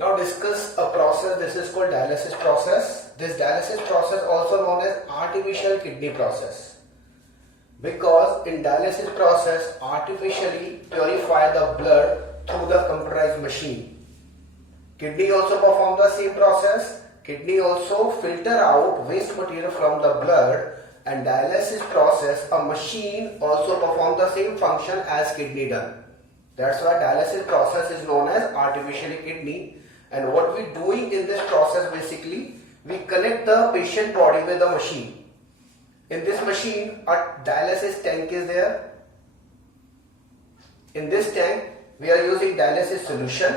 Now discuss a process. This is called dialysis process. This dialysis process also known as artificial kidney process, because in dialysis process artificially purify the blood through the computerized machine. Kidney also perform the same process. Kidney also filter out waste material from the blood, and dialysis process a machine also perform the same function as kidney done. That's why dialysis process is known as artificially kidney. And what we doing in this process, basically we connect the patient body with the machine. In this machine a dialysis tank is there. In this tank we are using dialysis solution.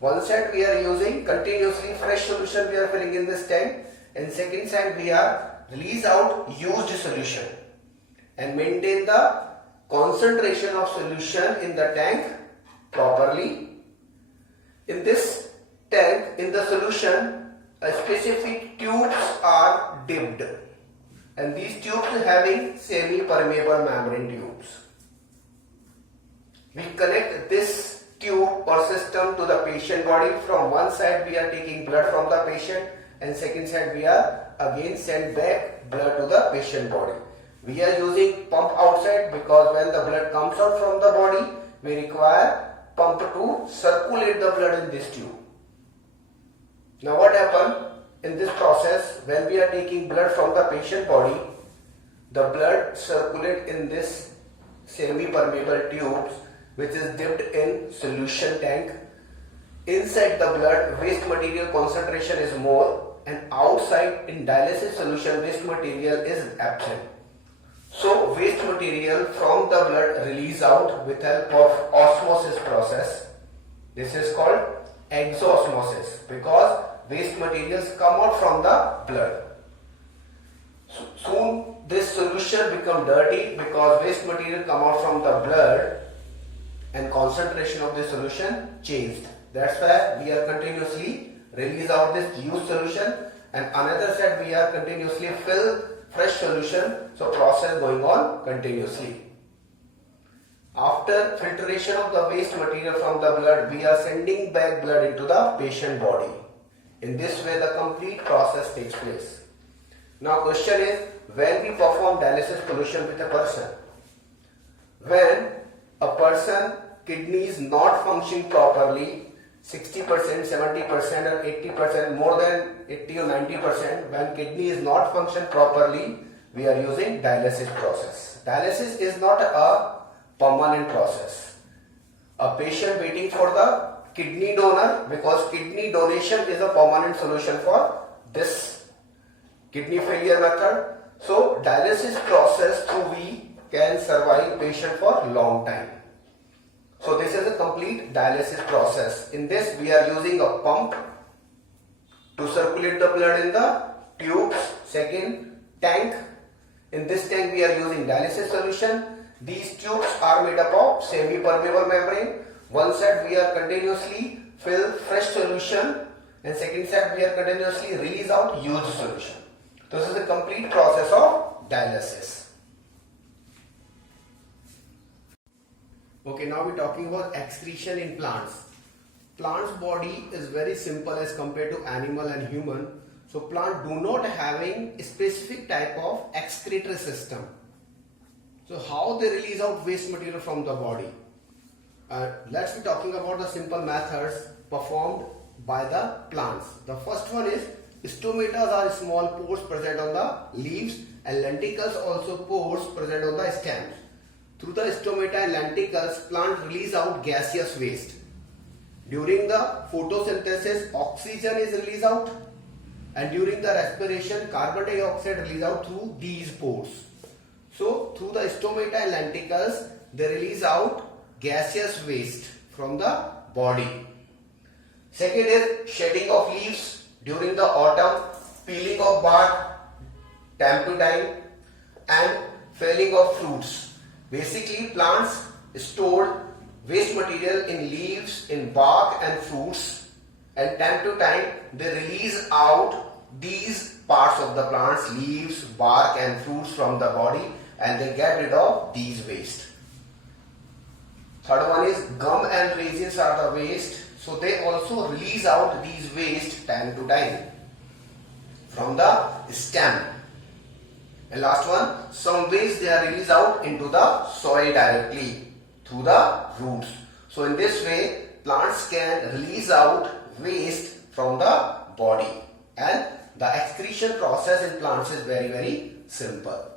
One side we are using continuously fresh solution we are filling in this tank, and second side we are release out used solution and maintain the concentration of solution in the tank properly. In this tank, in the solution, specific tubes are dipped, and these tubes having semi-permeable membrane tubes. We connect this tube or system to the patient body. From one side we are taking blood from the patient, and second side we are again send back blood to the patient body. We are using pump outside because when the blood comes out from the body, we require pump to circulate the blood in this tube. Now what happens in this process, when we are taking blood from the patient body, the blood circulate in this semi-permeable tubes which is dipped in solution tank. Inside the blood waste material concentration is more, and outside in dialysis solution waste material is absent. So waste material from the blood release out with help of osmosis process. This is called exosmosis, because waste materials come out from the blood. Soon this solution become dirty because waste material come out from the blood and concentration of the solution changed. That's why we are continuously release out this used solution, and another side we are continuously fill fresh solution, so process going on continuously. After filtration of the waste material from the blood, we are sending back blood into the patient body. In this way the complete process takes place. Now question is, when we perform dialysis solution with a person, when a person kidney is not functioning properly, 60%, 70% or 80%, more than 80 or 90%, when kidney is not functioning properly, we are using dialysis process. Dialysis is not a permanent process. A patient waiting for the kidney donor, because kidney donation is a permanent solution for this kidney failure method. So dialysis process through we can survive patient for long time. So this is a complete dialysis process. In this we are using a pump to circulate the blood in the tubes. Second, tank. In this tank we are using dialysis solution. These tubes are made up of semi-permeable membrane. One side we are continuously fill fresh solution, and second side we are continuously release out used solution. This is the complete process of dialysis. Okay, now we're talking about excretion in plants. Plant's body is very simple as compared to animal and human. So plant do not having a specific type of excretory system. So how they release out waste material from the body? Let's be talking about the simple methods performed by the plants. The first one is stomatas are small pores present on the leaves, and lenticels also pores present on the stems. Through the stomata and lenticels, plant release out gaseous waste. During the photosynthesis, oxygen is released out, and during the respiration, carbon dioxide released out through these pores. So through the stomata and lenticels, they release out gaseous waste from the body. Second is shedding of leaves during the autumn, peeling of bark time to time, and felling of fruits. Basically plants stored waste material in leaves, in bark and fruits, and time to time they release out these parts of the plants, leaves, bark and fruits from the body, and they get rid of these waste. Third one is gum and resins are the waste. So they also release out these waste time to time from the stem. And last one, some waste they are released out into the soil directly through the roots. So in this way, plants can release out waste from the body, and the excretion process in plants is very simple.